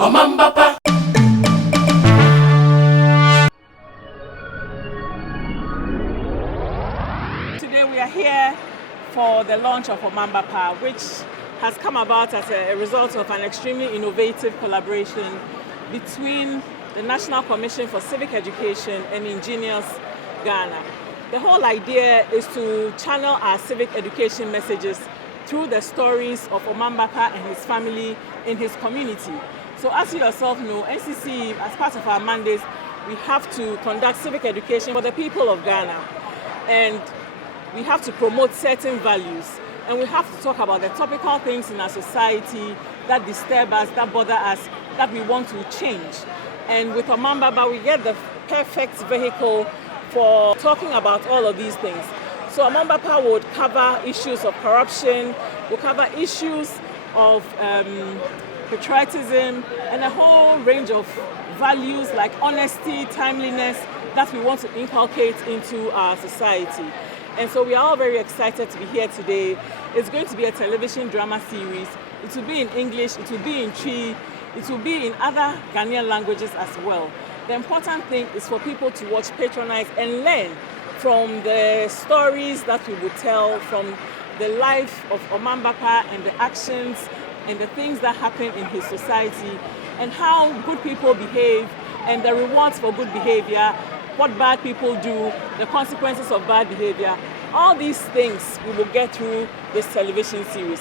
Omambapa. Today we are here for the launch of Omambapa, which has come about as a result of an extremely innovative collaboration between the National Commission for Civic Education and Ingenious Ghana. The whole idea is to channel our civic education messages through the stories of Omambapa and his family in his community. So as you yourself know, NCC, as part of our mandates, we have to conduct civic education for the people of Ghana. And we have to promote certain values. And we have to talk about the topical things in our society that disturb us, that bother us, that we want to change. And with Omambapa, we get the perfect vehicle for talking about all of these things. So Omambapa would cover issues of corruption, will cover issues of patriotism, and a whole range of values like honesty, timeliness that we want to inculcate into our society. And so we are all very excited to be here today. It's going to be a television drama series. It will be in English, it will be in Twi, it will be in other Ghanaian languages as well. The important thing is for people to watch, patronize, and learn from the stories that we will tell, from the life of Omambapa and the actions and the things that happen in his society, and how good people behave and the rewards for good behavior, what bad people do, the consequences of bad behavior. All these things we will get through this television series.